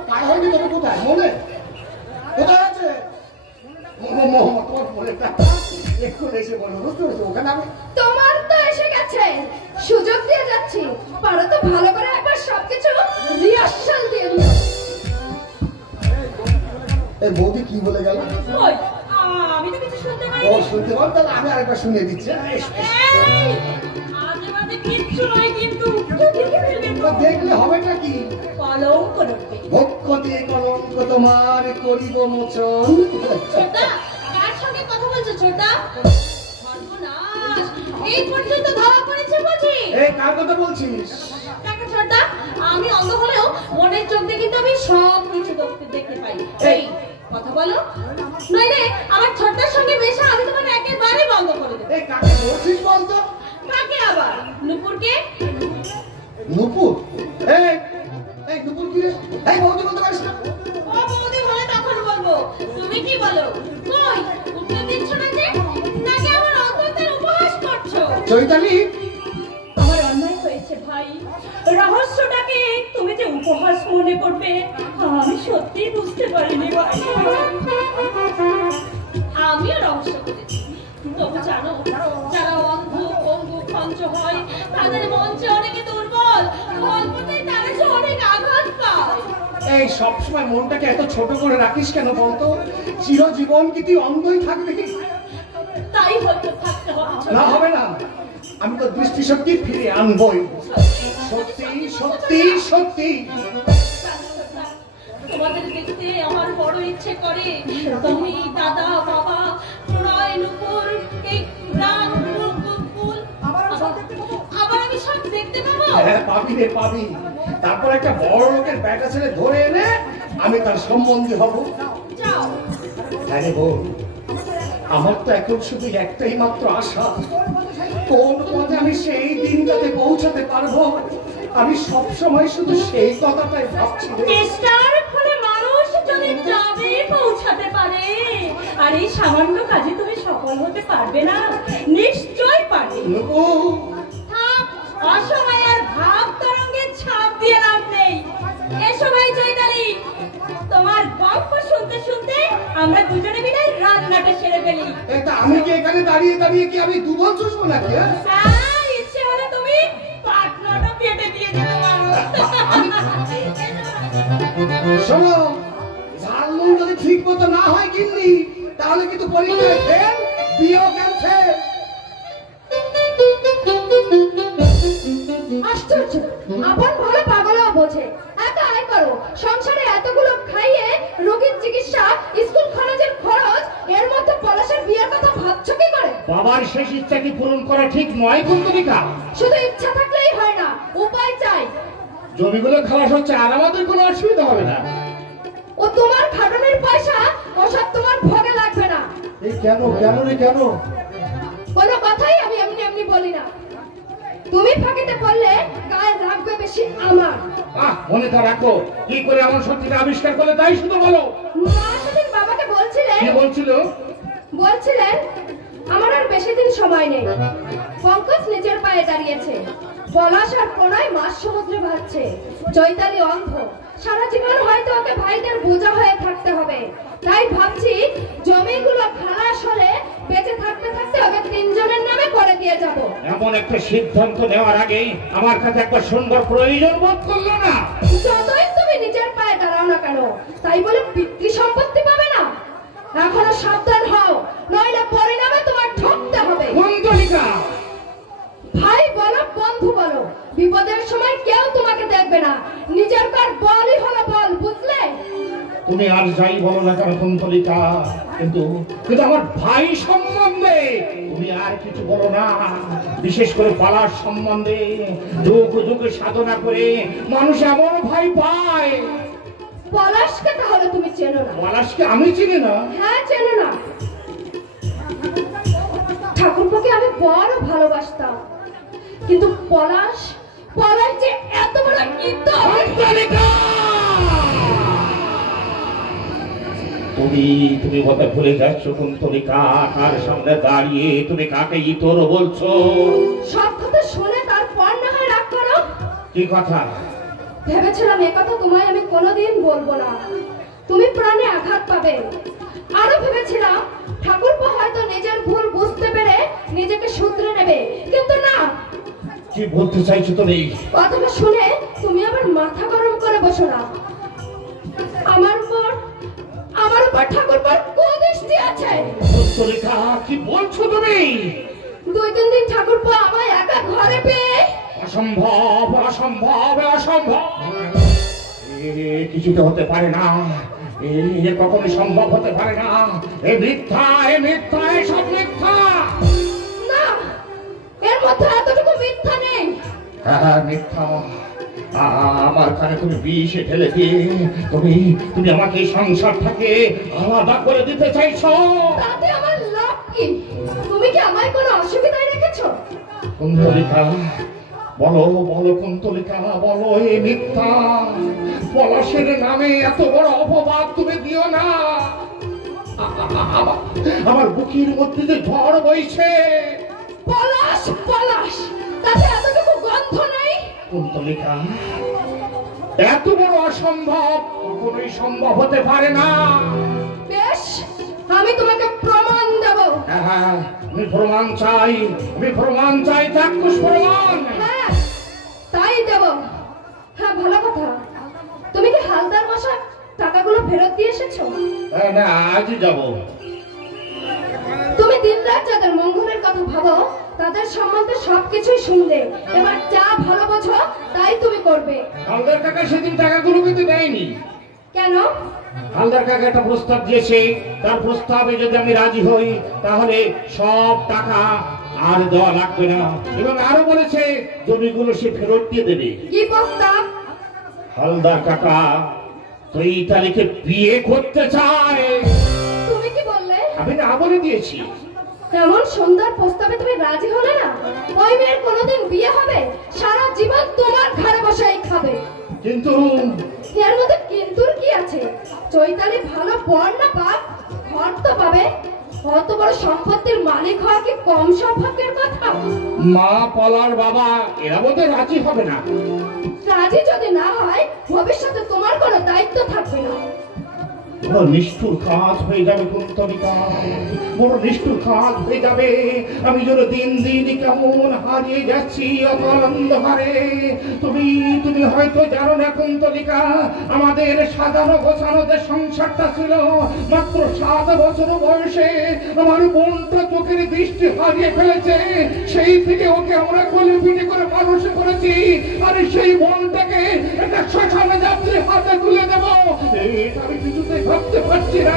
পায়ে হয়নি? তবে কোথায় মনে কোথায় আছে? তোমার মনেটা একটু এসে বলো, বুঝতে পেরেছো? ওখানে আমি তোমার তো এসে গেছে, সুযোগ দিয়ে যাচ্ছি, পারো তো ভালো করে একবার সবকিছু রিহার্সাল দিয়ে দিও। এই বৌদি কি বলে গেল? ওই আমি তো কিছু শুনতে ও পাইনি। শুনতে পান? তাহলে আমি আরেকবার শুনিয়ে দিচ্ছি। এই আজে বাজে কিচ্ছু নয়, কিন্তু দেখলে হবেটা কি? কলঙ্ক করবে। ভক্ষ দিয়ে কলঙ্ক তোমার করিব মোচন। ছোটা, কার সঙ্গে কথা বলছো ছোটা? সর্বনাশ, এই পর্যন্ত ধরা পড়েছে বুঝি? এই কার কথা বলছিস? কাকা ছোটা, আমি অন্ধ হলেও মনের চোখ দিয়ে কিন্তু আমি সব কিছু দেখতে পাই। এই কথা বলো, নইলে আমার ছোটটার সঙ্গে মেশা আমি তোমার একেবারে বন্ধ করে দেবো। এই কাকে বলছিস বলতো? কাকে আবার? নুপুরকে? নুপুর? এই এই নুপুর কি রে? এই বৌদি বলতে পারিস না? ও বৌদি বলে তখন বলবো, তুমি কি বলো? কই উত্তর দিচ্ছ না যে? নাকি আমার অন্তরের উপহাস করছো? চৈতালি, আমার অন্যায় হয়েছে ভাই, রহস্যটাকে তুমি যে উপহাস মনে করবে আমি সত্যি বুঝতে পারিনি ভাই। আমিও রহস্য করেছি, তবু জানো যারা অন্ধ পঙ্গু খঞ্চ হয় তাদের মঞ্চে অনেকে দুর্বল, গল্পতেই তারা যে অনেক আঘাত পায়। এই সবসময় মনটাকে এত ছোট করে রাখিস কেন বলতো? চিরজীবন কি তুই অন্ধই থাকবি? তাই হয়তো থাকতে হবে। না, হবে না। আমি তো দৃষ্টিশক্তি ফিরে আনবই। সত্যি সত্যি সত্যি। তোমাদের দেখতে আমার বড় ইচ্ছে করে, তুমি দাদা বাবা প্রণয় নুপুর এই গ্রাম ফুল আবার আমি সব দেখতে পাবো। হ্যাঁ পাবি রে, পাবি। তারপর একটা বড় লোকের ব্যাটা ছেলে ধরে এনে আমি তার সম্বন্ধী হব। যাও। হ্যাঁ রে বোন, আমার তো এখন শুধু একটাই মাত্র আশা, কোন পথে আমি সেই দিনটাতে পৌঁছাতে পারবো। আমি সবসময় শুধু সেই কথাটাই ভাবছি। চেষ্টার ফলে মানুষ যদি যাবে পৌঁছাতে পারে, আর এই সামান্য কাজে তুমি সফল হতে পারবে না? নিশ্চয় পারবে। থাক, অসময় আর ভাব তরঙ্গে ছাপ দিয়ে লাভ নেই। এসো ভাই চৈতালি, তোমার গল্প শুনতে শুনতে আমরা দুজনে মিলে রান্নাটা সেরে ফেলি। এটা আমি কি এখানে দাঁড়িয়ে দাঁড়িয়ে কি আমি দুধ চুষবো নাকি? হ্যাঁ, ইচ্ছে হলে তুমি পাটনাটা পেটে দিয়ে দিতে পারো। শোনো, ঝাল নুন যদি ঠিক মতো না হয় কিনলি তাহলে কিন্তু পরীক্ষায় ফেল, বিয়েও ক্যান্সেল। আশ্চর্য, আপন ভালো পাগলও বোঝে। একা আয় করো, সংসারে এতগুলো খাইয়ে রোগীর চিকিৎসা, স্কুল খরচের খরচ, এর মধ্যে পলাশের বিয়ের কথা ভাবছো কি করে? বাবার শেষ ইচ্ছা কি পূরণ করা ঠিক নয় কুন্তলিকা? শুধু ইচ্ছা থাকলেই হয় না, উপায় চাই। জমিগুলো খালাস হচ্ছে, আর আমাদের কোনো অসুবিধা হবে না। ও তোমার খাটনের পয়সা, ওসব তোমার ভোগে লাগবে না। এই কেন কেন রে কেন? কোনো কথাই আমি এমনি এমনি বলি না। তুমি ফাঁকিতে পড়লে গায়ে রাখবে বেশি আমার। মনে তো রাখো, কি করে এমন সত্যিটা আবিষ্কার করলে তাই শুধু বলো। মা সেদিন বাবাকে বলছিলেন, কি বলছিল? বলছিলেন আমার আর বেশি দিন সময় নেই। পঙ্কজ নিজের পায়ে দাঁড়িয়েছে, পলাশ আর প্রণয় মাছ সমুদ্রে ভাসছে, চৈতালি অন্ধ, সারা জীবন হয়তো ওকে ভাইদের বোঝা হয়ে থাকতে হবে। তাই ভাবছি জমিগুলো খালাস হলে বেঁচে থাকতে থাকতে ওকে তিনজনের নামে করে দিয়ে যাব। এমন একটা সিদ্ধান্ত নেওয়ার আগে আমার কাছে একটা সুন্দর প্রয়োজন বোধ করলো না? যতই তুমি নিজের পায়ে দাঁড়াও না কেন, তাই বলে পিতৃ সম্পত্তি পাবে না। এখনো সাবধান হও, নইলে পরিণামে তোমার ঠকতে হবে। কুন্তলিকা, ভাই বলো বন্ধু বলো, বিপদের সময় কেউ তোমাকে দেখবে না। নিজের কার বলই হলো বল, বুঝলে? তুমি আর যাই বলো না কেন কুন্তলিকা, কিন্তু কিন্তু আমার ভাই সম্বন্ধে তুমি আর কিছু বলো না। বিশেষ করে পলাশ সম্বন্ধে যুগ যুগ সাধনা করে মানুষ এমন ভাই পায়। পলাশকে তাহলে তুমি চেনো না? পলাশকে আমি চিনি না? হ্যাঁ, চেনো না। ঠাকুরপোকে আমি বড় ভালোবাসতাম, কিন্তু পলাশ যে এত বড় তুমি কথা ভুলে যাচ্ছ কুন্তলিকা। কার সামনে দাঁড়িয়ে তুমি কাকে ইতর বলছো? সব কথা শুনে তারপর না হয় রাগ করো। কি কথা? ভেবেছিলাম এ কথা তোমায় আমি কোনোদিন বলবো না, তুমি প্রাণে আঘাত পাবে। আরো ভেবেছিলাম ঠাকুরপো হয়তো নিজের ভুল বুঝতে পেরে নিজেকে শুধরে নেবে, কিন্তু না। কি বলতে চাইছো তুমি? কথাটা শুনে তুমি আবার মাথা গরম করে বসো না। আমার উপর ঠাকুরপোর কুদৃষ্টি আছে। কুন্তলিকা, কি বলছো তুমি? 2-3 দিন ঠাকুরপো আমায় একা ঘরে পেয়ে অসম্ভব, অসম্ভব, অসম্ভব। কিছুতে হতে পারে না, এ কখনোই সম্ভব হতে পারে না। এ মিথ্যা, এ মিথ্যা, এসব মিথ্যা। না, এর মধ্যে এতটুকু মিথ্যা নেই। হ্যাঁ, মিথ্যা। আমার কানে তুমি বিষ ঢেলে দিয়ে তুমি আমাকে সংসার থেকে আলাদা করে দিতে চাইছো। তাতে আমার লাভ কি? তুমি কি আমায় কোনো অসুবিধায় রেখেছো? কুন্তলিকা, বলো বলো কুন্তলিকা, বলো এই মিথ্যা। পলাশের নামে এত বড় অপবাদ তুমি দিও না। আমার বুকের মধ্যে যে ঝড় বইছে। পলাশ, তাতে এতটুকু গন্ধ নেই? কুন্তলিকা, এত বড় অসম্ভব কখনোই সম্ভব হতে পারে না। বেশ, আমি তোমাকে প্রমাণ দেব। হ্যাঁ, আমি প্রমাণ চাই, চাক্ষুষ প্রমাণ। হ্যাঁ, তাই দেব। হ্যাঁ, ভালো কথা। তুমি কি হালদার মশাই টাকাগুলো ফেরত দিয়ে এসেছো? না, আজই যাব। তুমি দিনরাত যাদের মঙ্গলের কথা ভাবো তাদের সম্বন্ধে সবকিছুই শুনলে, এবার যা ভালো বোঝো তাই তুমি করবে। হালদার কাকা সেদিন টাকাগুলো কিন্তু দেয়নি। কেন? হালদার কাকা একটা প্রস্তাব দিয়েছে, তার প্রস্তাবে যদি আমি রাজি হই তাহলে সব টাকা আর দেওয়া লাগবে না, এবং আরো বলেছে জমিগুলো সে ফেরত দিয়ে দেবে। কি প্রস্তাব? হালদার কাকা চৈতালিকে বিয়ে করতে চায়। তুমি কি বললে? আমি না বলে দিয়েছি। এমন সুন্দর প্রস্তাবে তুমি রাজি হলে না? ওই মেয়ের কোনোদিন বিয়ে হবে? সারা জীবন তোমার ঘরে বসেই খাবে। কিন্তু এর মধ্যে কিন্তুর কি আছে? চৈতালি ভালো বর না পাক, ঘর তো পাবে। অত বড় সম্পত্তির মালিক হওয়া কি কম সৌভাগ্যের কথা? মা, পলার বাবা এরা বোধহয় রাজি হবে না। রাজি যদি না হয় ভবিষ্যতে তোমার কোনো দায়িত্ব থাকবে না। বড় নিষ্ঠুর কাজ হয়ে যাবে কুন্তলিকা, বড় নিষ্ঠুর কাজ হয়ে যাবে। আমি যেন দিন দিন কেমন হারিয়ে যাচ্ছি অকালন্দ হারে। তুমি হয়তো জানো না কুন্তলিকা, আমাদের সাজানো গোছানো যে সংসারটা ছিল, মাত্র 7 বছর বয়সে আমার বোনটা চোখের দৃষ্টি হারিয়ে ফেলেছে। সেই থেকে ওকে আমরা কোলে পিঠে করে মানুষ করেছি, আর সেই বোনটাকে একটা শ্মশানে যাত্রী হাতে তুলে দেব, আমি কিছুতেই ভাবতে পারছি না,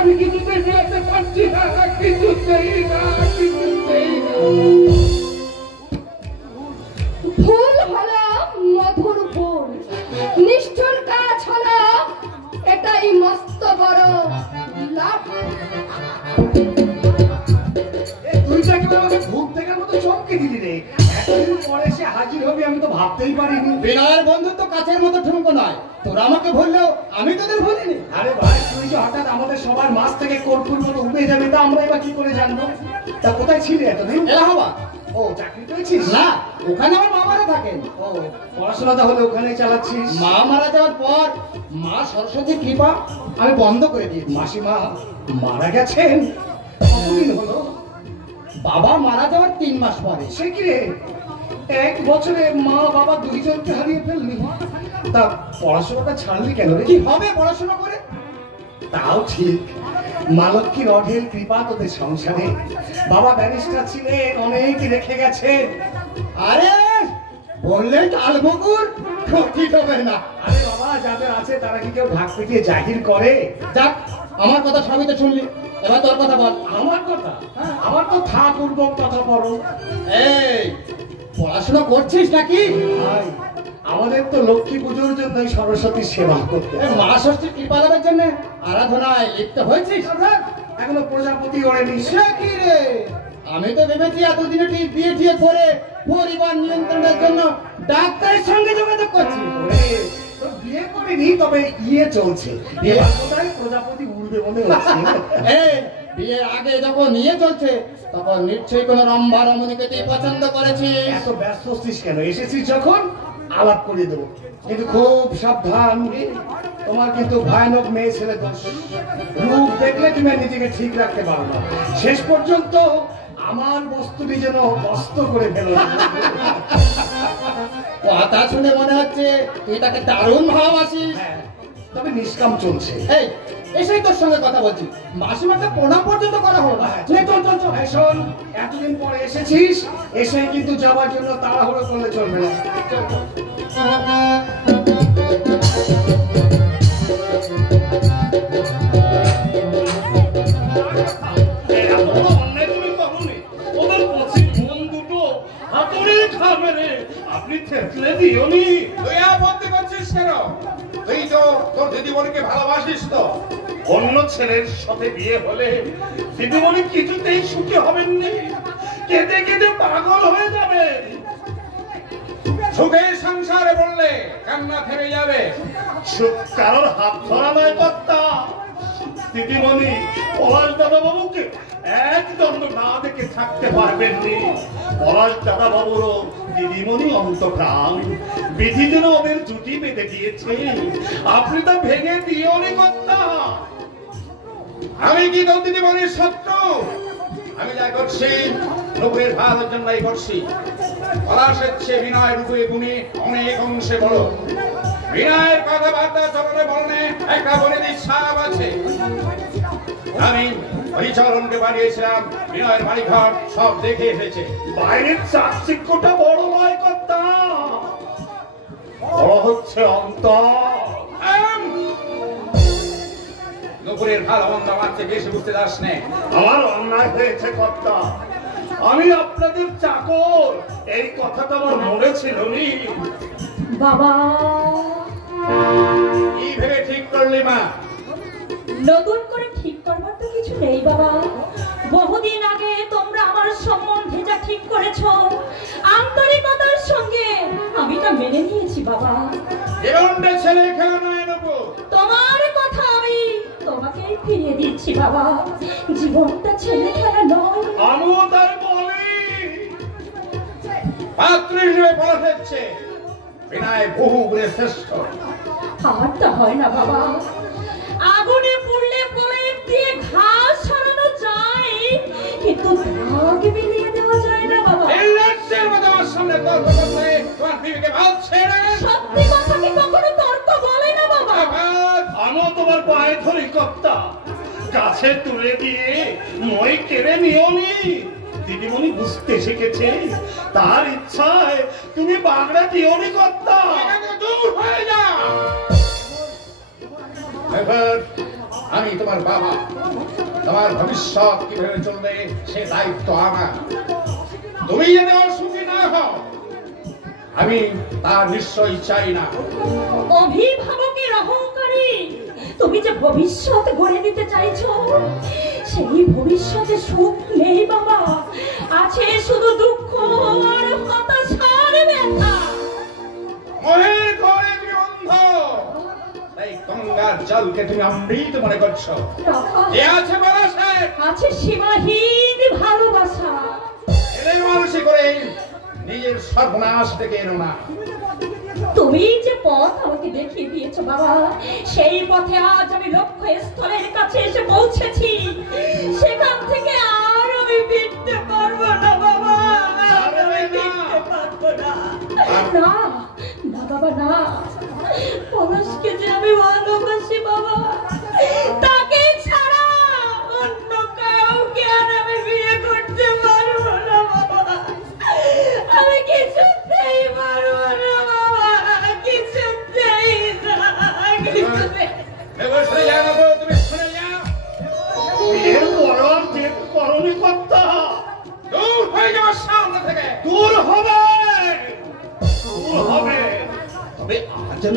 আমি কিছুতেই মেলাতে পারছি না, কিছুতেই না। ভুল হলো মধুর ভুল, নিষ্ঠুর কাজ হলো এটাই মস্ত বড় লাভ। তুই তো একেবারে আমাকে ভূত দেখার মতো চমকে দিলি রে। এতদিন পরে সে হাজির হবি আমি তো ভাবতেই পারিনি। বিনয়ের বন্ধু তো কাছের মতো ঠুনকো নয়, তোরা আমাকে বললেও আমি তোদের বলিনি। আরে ভাই, তুই যে হঠাৎ আমাদের সবার মাছ থেকে কর্পূর মতো উঠে যাবে তা আমরা এবার কি করে জানবো? তা কোথায় ছিলি এতদিন? এলাহাবাদ। ও, চাকরি পেয়েছিস? না, ওখানে আমার মামারা থাকেন। ও, পড়াশোনা তাহলে ওখানে চালাচ্ছিস? মা মারা যাওয়ার পর মা সরস্বতীর কৃপা আমি বন্ধ করে দিয়েছি। মাসিমা মারা গেছেন? কতদিন হলো? বাবা মারা যাওয়ার 3 মাস পরে। সে কি রে, 1 বছরে মা বাবা দুইজনকে হারিয়ে ফেললি? তা পড়াশোনাটা ছাড়লি কেন রে? কি হবে পড়াশোনা করে? তাও ঠিক, মা লক্ষ্মীর অঢেল কৃপা তোদের সংসারে। বাবা ব্যারিস্টার ছিলেন, অনেক রেখে গেছেন। আরে বললে টাল বকুর, ক্ষতি হবে না। আরে বাবা, যাদের আছে তারা কি কেউ ঢাক পিটিয়ে জাহির করে? যাক, আমার কথা সবই তো শুনলি, এবার তোর কথা বল। আমার কথা? আমার তো ঠাকুরবক কথা বলো। এই পড়াশোনা করছিস নাকি? ভাই, আমাদের তো লক্ষ্মী পুজোর জন্য সরস্বতী সেবা করতে এই মা ষষ্ঠীর কৃপা লাভের জন্য আরাধনায় লিপ্ত হয়েছিস? এখনো প্রজাপতি ওড়েনি। সে কি রে, আমি তো ভেবেছি এতদিনে তুই বিয়ে টিয়ে করে পরিবার নিয়ন্ত্রণের জন্য ডাক্তারের সঙ্গে যোগাযোগ করছিস। তো বিয়ে করিনি, তবে ইয়ে চলছে। এবার কোথায় প্রজাপতি উড়বে মনে হচ্ছে। এই বিয়ের আগে যখন নিয়ে চলছে তখন নিশ্চয়ই কোনো রম্ভা রমণীকে তুই পছন্দ করেছিস। এত ব্যস্ত হচ্ছিস কেন? এসেছিস যখন আলাপ করে দেবো, কিন্তু খুব সাবধান। তোমার কিন্তু ভয়ানক মেয়ে ছেলে দোষ। রূপ দেখলে তুমি আর নিজেকে ঠিক রাখতে পারো না। শেষ পর্যন্ত আমার বস্তুটি যেন বস্ত করে ফেলো। কথা শুনে মনে হচ্ছে তুই তাকে দারুণ ভালোবাসিস। হ্যাঁ, তবে নিষ্কাম চলছে। এই এসেই তোর সঙ্গে কথা বলছি, মাসিমাকে প্রণাম পর্যন্ত করা হলো না। চল চল চল চল। এই শোন, এতদিন পরে এসেছিস, এসে কিন্তু যাওয়ার জন্য তাড়াহুড়ো করলে চলবে না। আপনি থেতলে দিওনি। তুই আপত্তি করছিস কেন? তুই তো তোর দিদিমণিকে ভালোবাসিস তো। অন্য ছেলের সাথে বিয়ে হলে দিদিমণি কিছুতেই সুখী হবেন না, কেঁদে কেঁদে পাগল হয়ে যাবে। সুখের সংসারে বললে কান্না থেমে যাবে। সুখ কারোর হাত ধরা নয় কর্তা। দিদিমণি পলাশ দাদা বাবুকে একদম না দেখে থাকতে পারবেননি। পলাশ দাদা বাবুরও দিদিমণি অন্তপ্রাণ। বিধি যেন ওদের জুটি বেঁধে দিয়েছে, আপনি তা ভেঙে দিওনি কর্তা। আমি কি তোর দিদিমণির শত্রু? আমি যা করছি লোকের ভালোর জন্যই করছি। পলাশের চেয়ে বিনয় রূপে গুণে অনেক অংশে বড়। বিনয়ের কথাবার্তা চলনে বলনে একটা বনেদির ছাপ আছে। আমি হরিচরণকে বানিয়েছিলাম, বিনয়ের বাড়িঘর সব দেখে এসেছে। বাইরের চাকচিক্যটা বড় নয় কর্তা, বড় হচ্ছে অন্তর। দুপুরের ভালো মন্দ আমার থেকে বেশি বুঝতে যাস নে। আমার অন্যায় হয়েছে কর্তা, আমি আপনাদের চাকর, এই কথাটা আমার মনে ছিল নি। বাবা, কি ভেবে ঠিক করলি মা? নতুন করে ঠিক করবার তো কিছু নেই বাবা। বহুদিন আগে তোমরা আমার সম্বন্ধে যা ঠিক করেছো আন্তরিকতার সঙ্গে আমি তা মেনে নিয়েছি বাবা। জীবনটা ছেলে খেলা নয় নেবো। তোমার কথা আমি তোমাকেই ফিরিয়ে দিচ্ছি বাবা। জীবনটা ছেলে খেলা নয়। আমিও তাই বলি। পাত্র হিসেবে বলা হচ্ছে বিনয় বহু গুণে শ্রেষ্ঠ। আর তা হয় না বাবা। আগুনে পুড়লে প্রলেপ দিয়ে ঘাস সরানো যায়, কিন্তু দাগ মিলিয়ে দেওয়া যায় না বাবা। এই লজ্জার মতো আমার সামনে তর্ক করলে তোমার বিবেকে ভাবছে না? সত্যি কথা কি কখনো তর্ক বলে না বাবা? আমিও তোমার পায়ে ধরি কর্তা, গাছে তুলে দিয়ে মই কেড়ে নিওনি। দিদিমণি বুঝতে শিখেছে, তার ইচ্ছায় তুমি বাগড়া দিওনি কর্তা। দূর হয়ে যা। এবার আমি তোমার বাবা, তোমার ভবিষ্যৎ কিভাবে চলবে সে দায়িত্ব আমার। তুমি যদি অসুখী না হও আমি তার নিশ্চয় চাই না। অভিভাবকের অহংকারী তুমি যে ভবিষ্যৎ গড়ে দিতে চাইছো, সেই ভবিষ্যতে সুখ নেই বাবা। আছে শুধু দুঃখ আর হতাশার ব্যথা। মহের ঘরে তুমি অন্ধ, তাই গঙ্গার জলকে তুমি অমৃত মনে করছো। এ আছে বারাসে, আছে সীমাহীন ভালোবাসা। এদের মানুষই করে নিজের সর্বনাশ ডেকে এনো না। তুমি যে পথ আমাকে দেখিয়ে দিয়েছো বাবা, সেই পথে আজ আমি লক্ষ্যস্থলের কাছে এসে পৌঁছেছি। সেখান থেকে আর আমি ফিরতে পারবো না বাবা। আমি ফিরতে পারবো না। না না বাবা না, পলাশকে যে আমি ভালোবাসি বাবা, তাকে ছাড়া অন্য কাউকে আর আমি বিয়ে করতে পারবো না বাবা। আমি কিছুতেই পারবো না বাবা,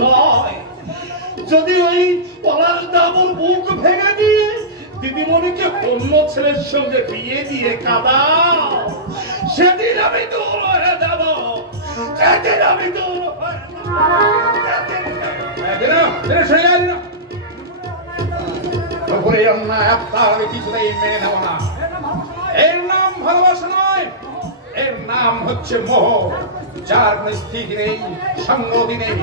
নয়, যদি ওই পলাশ দাবর বুক ভেঙে দিয়ে দিদিমণিকে অন্য ছেলের সঙ্গে বিয়ে দিয়ে কাঁদাও, সেদিন আমি দূর হয়ে যাব, সেদিন আমি দূর হয়ে যাব। দুপুরে অন্যায় আপনার আমি কিছুতেই মেনে নেব না। এর নাম ভালোবাসা নয়, এর নাম হচ্ছে মোহ, যার কোনো স্থিতি নেই, সঙ্গতি নেই।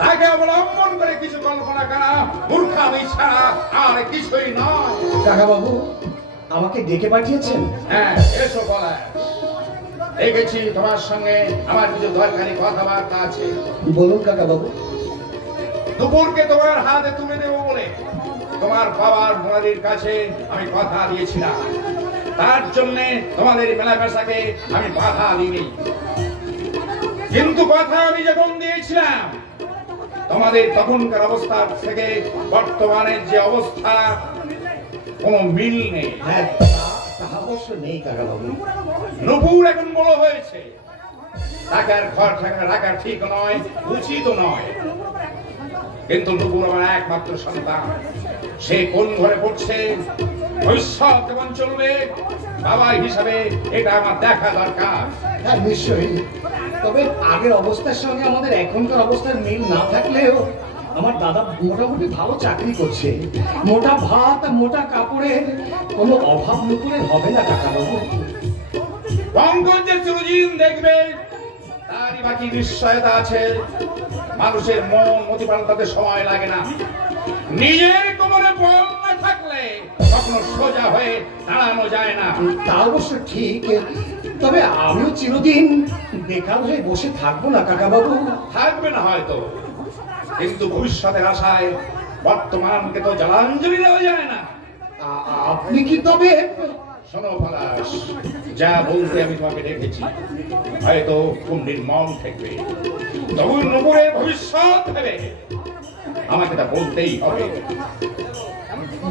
তাকে অবলম্বন করে কিছু কল্পনা করা মূর্খামি ছাড়া আর কিছুই নয়। কাকা বাবু আমাকে ডেকে পাঠিয়েছেন? হ্যাঁ, এসো পলাশ, দেখেছি তোমার সঙ্গে আমার কিছু দরকারি কথাবার্তা আছে। বলুন কাকা বাবু। দুপুরকে তোমার হাতে তুলে দেবো বলে তোমার বাবার মুরারির কাছে আমি কথা দিয়েছিলাম, তার জন্য তোমাদের মেলামেশাকে আমি বাধা দিইনি। কিন্তু কথা আমি যখন দিয়েছিলাম, তোমাদের তখনকার অবস্থা থেকে বর্তমানের যে অবস্থা কোনো মিল নেই। হ্যাঁ তা অবশ্য নেই কাকা বাবু। নূপুর এখন বড় হয়েছে, তাকে আর ঘর রাখা ঠিক নয়, উচিত নয়। কিন্তু নূপুর আমার একমাত্র সন্তান, সে কোন ঘরে পড়ছে, ভবিষ্যৎ কেমন চলবে, বাবা হিসাবে এটা আমার দেখা দরকার। হ্যাঁ নিশ্চয়ই, তবে আগের অবস্থার সঙ্গে আমাদের এখনকার অবস্থার মিল না থাকলেও আমার দাদা মোটামুটি ভালো চাকরি করছে, মোটা ভাত মোটা কাপড়ের কোনো অভাব নুপুরের হবে না কাকা বাবু। পঙ্কজ যে চিরদিন দেখবে তারই বাকি নিশ্চয়তা আছে। মানুষের মন মতি পাল্টাতে সময় লাগে না, নিজের কোমরে বল না থাকলে কখনো সোজা হয়ে দাঁড়ানো যায় না। তা অবশ্য ঠিক, তবে আমিও চিরদিন বেকার হয়ে বসে থাকবো না কাকা বাবু। থাকবে না হয়তো, কিন্তু ভবিষ্যতের আশায় বর্তমানকে তো জলাঞ্জলি দেওয়া যায় না। আপনি কি তবে? শোনো পলাশ, যা বলতে আমি তোমাকে ডেকেছি হয়তো খুব নির্মম থাকবে, তবু নূপুরের ভবিষ্যৎ ভেবে আমাকে তা বলতেই হবে।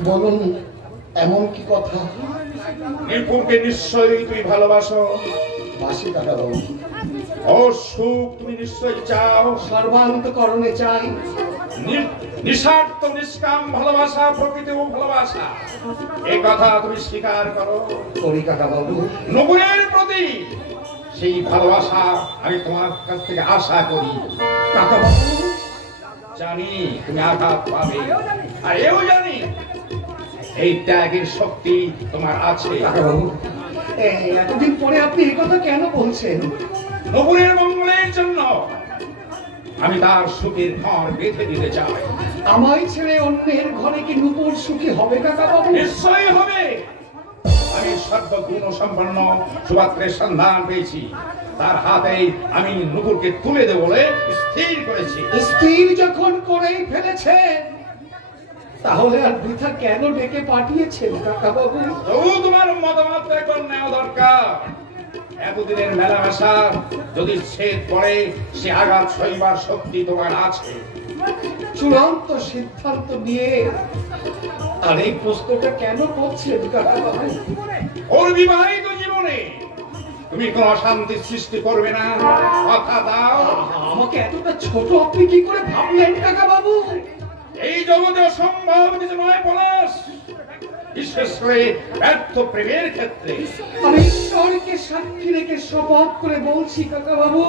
বলুন, এমন কি কথা? নূপুরকে নিশ্চয়ই তুমি ভালোবাসো। বাসি কাকা বাবু। ও সুখ তুমি নিশ্চয়ই চাও। সর্বান্তকরণে চাই। নিঃস্বার্থ নিষ্কাম ভালোবাসা প্রকৃত ভালোবাসা, এই কথা তুমি স্বীকার করো। করি কাকা বাবু। নূপুরের প্রতি সেই ভালোবাসা আমি তোমার কাছ থেকে আশা করি। কাকা বাবু জানি তুমি আঘাত পাবে, আর এও জানি এই ত্যাগের শক্তি তোমার আছে। কাকা বাবু এতদিন পরে আপনি এই কথা কেন বলছেন? নূপুরের মঙ্গলের জন্য আমি তার সুখের ঘর বেঁধে দিতে চাই। আমায় ছেড়ে অন্যের ঘরে কি নূপুর সুখী হবে কাকা বাবু? নিশ্চয়ই হবে। আমি সর্বগুণ সম্পন্ন সুপাত্রের সন্ধান পেয়েছি, তার হাতে আমি নূপুরকে তুলে দেব বলে স্থির করেছি। স্থির যখন করেই ফেলেছে, তাহলে আর বৃথা কেন ডেকে পাঠিয়েছেন কাকা বাবু? তবু তোমার মতামত একবার নেওয়া দরকার। এতদিনের মেলামেশা যদি ছেদ পড়ে, সে আঘাত সইবার শক্তি তোমার আছে। চূড়ান্ত সিদ্ধান্ত নিয়ে আর এই প্রশ্নটা কেন করছেন কাকা বাবু? ওর বিবাহিত জীবনে তুমি কোন অশান্তি সৃষ্টি করবে না, কথা দাও। আমাকে এতটা ছোট আপনি কি করে ভাবলেন কাকা বাবু? এই জগতে অসম্ভব কিছু নয় পলাশ, বিশেষ করে ব্যর্থ প্রেমের ক্ষেত্রে। আমি ঈশ্বরকে সাক্ষী রেখে শপথ করে বলছি কাকা বাবু,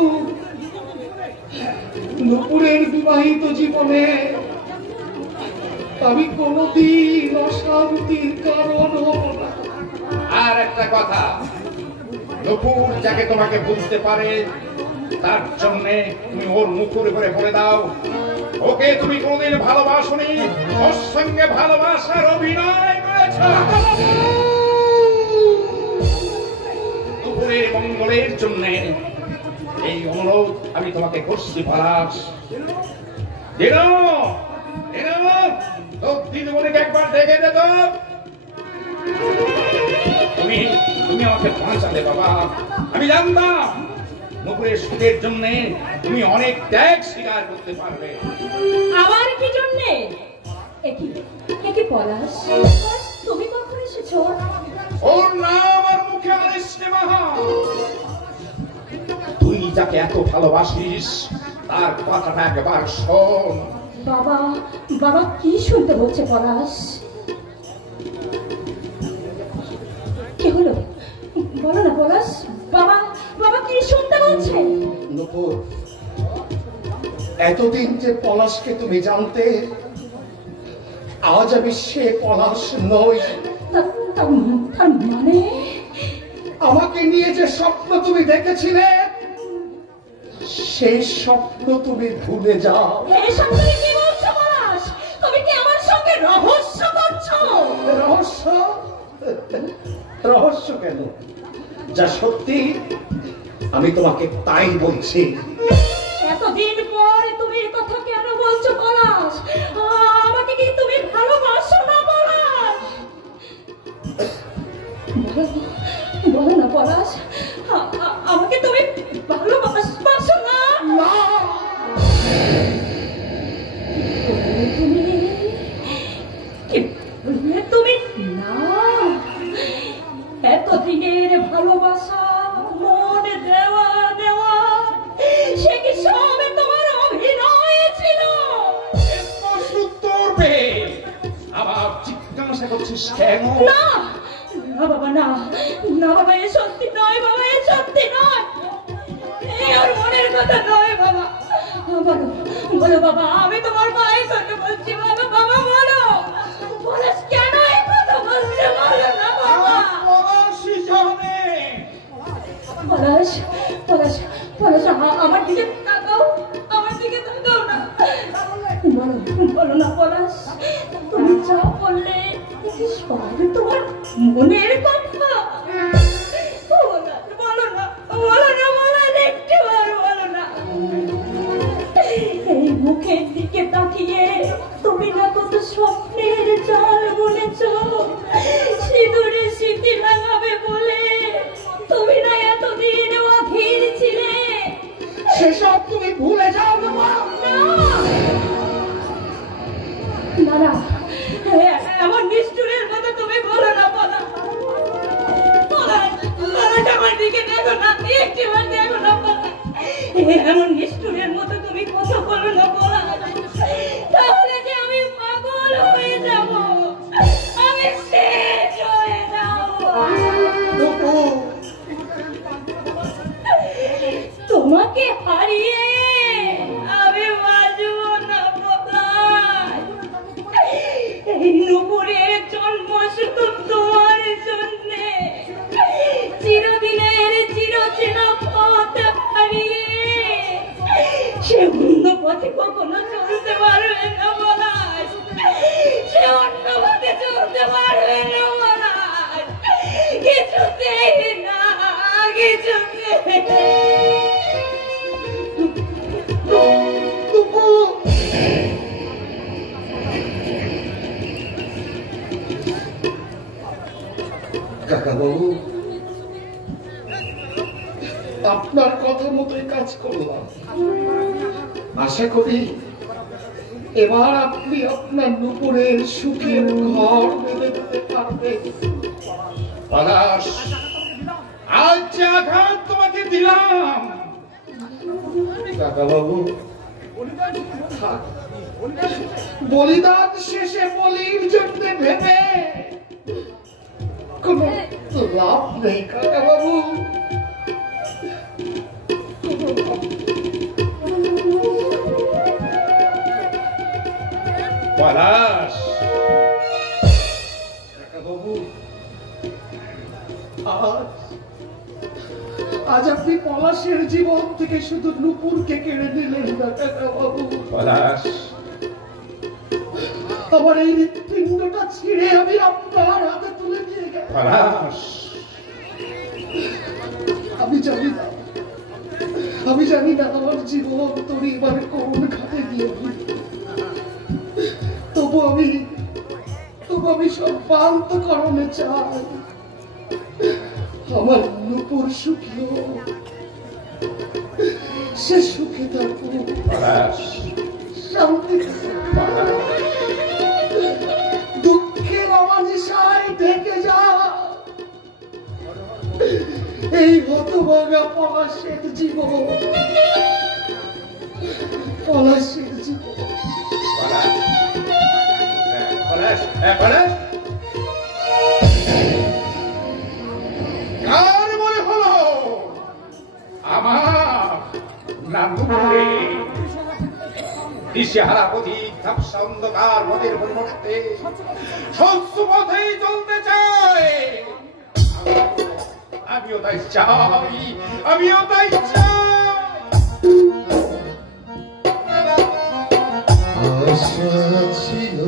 নূপুরের বিবাহিত জীবনে আমি কোনদিন অশান্তির কারণ হব না। আর একটা কথা, নূপুর যাকে তোমাকে বুঝতে পারে, তার জন্য তুমি ওর মুখের করে বলে দাও, ওকে তুমি কোনদিন ভালোবাসনি, ওর সঙ্গে ভালোবাসার অভিনয় করেছ। নূপুরের মঙ্গলের জন্য এই অনুরোধ আমি তোমাকে করছি পলাশ। দিদিমণিকে একবার দেখে দে তো। তুমি আমাকে বাঁচালে বাবা। আমি জানতাম নূপুরের সুখের জন্য তুমি অনেক ত্যাগ স্বীকার করতে পারবে। আমার কি জন্য? একই পলাশ, তুমি কখন এসেছো? ওর নাম আর মুখে আনিস রে মাহা। তুই যাকে এত ভালোবাসিস, আর কথাটা একবার শোন। বাবা, বাবা কি শুনতে হচ্ছে পলাশ? কি হলো বলো না পলাশ? বাবা, বাবা কি শুনতে বলছে? নূপুর, এতদিন যে পলাশকে তুমি জানতে, আজ আমি সে পলাশ নই। তার মানে আমাকে নিয়ে যে স্বপ্ন তুমি দেখেছিলে, সেই স্বপ্ন তুমি ভুলে যাও। এসব তুমি কি বলছো পলাশ? তুমি কি আমার সঙ্গে রহস্য করছো? রহস্য? রহস্য কেন? যা সত্যি আমি তোমাকে তাই বলছি। এতদিন পরে তুমি এই কথা কেন বলছো পলাশ? আমাকে কি তুমি ভালোবাসো না পলাশ? বলো না পলাশ, আমাকে তুমি ভালোবাসো না? তুমি না, এতদিনের ভালোবাসা, মন দেওয়া দেওয়া, সে কি সবে তোমার অভিনয় ছিল? উত্তর পেয়ে আবার জিজ্ঞাসা করছিস কেন? না না বাবা, না না বাবা, এ সত্যি নয় বাবা, এ সত্যি নয়, এ আর মনের কথা নয় বাবা। বলো বলো বাবা, আমি তোমার মায়ের কথা বলছি বাবা, বাবা বলো পলাশ কেন এই কথা বলছে? বলো না বাবা। পলাশ, পলাশ, পলাশ, আমার দিকে তাকাও, আমার দিকে তাকাও না। বলো বলো না পলাশ, তুমি যা বললে সব তোমার মনের কথা। বলো না, বলো না, বলো না, বলো না, একটিবার বলো না। এই মুখের দিকে তাকিয়ে তুমি না কত স্বপ্নের জাল বুনেছ, সিঁদুরে স্মৃতি লাগাবে বলে তুমি না এতদিন অধীর ছিলে। সেসব তুমি ভুলে যাও না। না না, এমন নিষ্ঠুরের মতো তুমি বলো না বলা। আমার দিকে দেখো না, একটিবার দেখো না বলা। এমন নিষ্ঠুরের মতো তুমি কথা বলো না বলা, তাহলে যে আমি পাগল হয়ে যাব, আমি শেষ হয়ে যাব। তোমাকে হারিয়ে আমি বাঁচব না পলাশ। এই নূপুরের জন্ম শুধু তোমার জন্যে, চিরদিনের চিরচেনা পথ হারিয়ে সে অন্য পথে কখনো চলতে পারবে না পলাশ, সে অন্য পথে চলতে পারবে না পলাশ, কিছুতেই না, কিছুতেই। কাকাবাবু, আপনার কথা মতোই কাজ করলাম। আশা করি এবার আপনি আপনার নূপুরের সুখের ঘর বেঁধে দিতে পারবেন। পলাশ, আজ যে আঘাত তোমাকে দিলাম, কাকাবাবু, থাক। বলিদান শেষে বলির জন্য ভেবে কোন লাভ নেই কাকাবাবু। পলাশ, কাকাবাবু, আজ আপনি পলাশের জীবন থেকে শুধু নূপুরকে কেড়ে নিলেন না কাকাবাবু। পলাশ, আমার এই হৃৎপিণ্ডটা ছিঁড়ে আমি আপনার হাতে তুলে দিয়ে গেলাম। পলাশ, আমি জানি না আমার জীবন তোর এবার কোন ঘাটে গিয়ে তবু আমি সব পান্ত করণে চাই। আমার নূপুর সুখী হোক, সে সুখে থাকুক, শান্তি দুঃখের অমানিসায় ঢেকে যা এই হতভাগা পলাশের জীবন। পলাশের জীবন। কার মনে হলো আমার নানুরে দিশেহারা পথিক ঝাপসা অন্ধকার পথের পরিবর্তে স্বচ্ছ পথেই চলতে চায়। আমিও তাই চাই, আমিও তাই চাই। আশা ছিল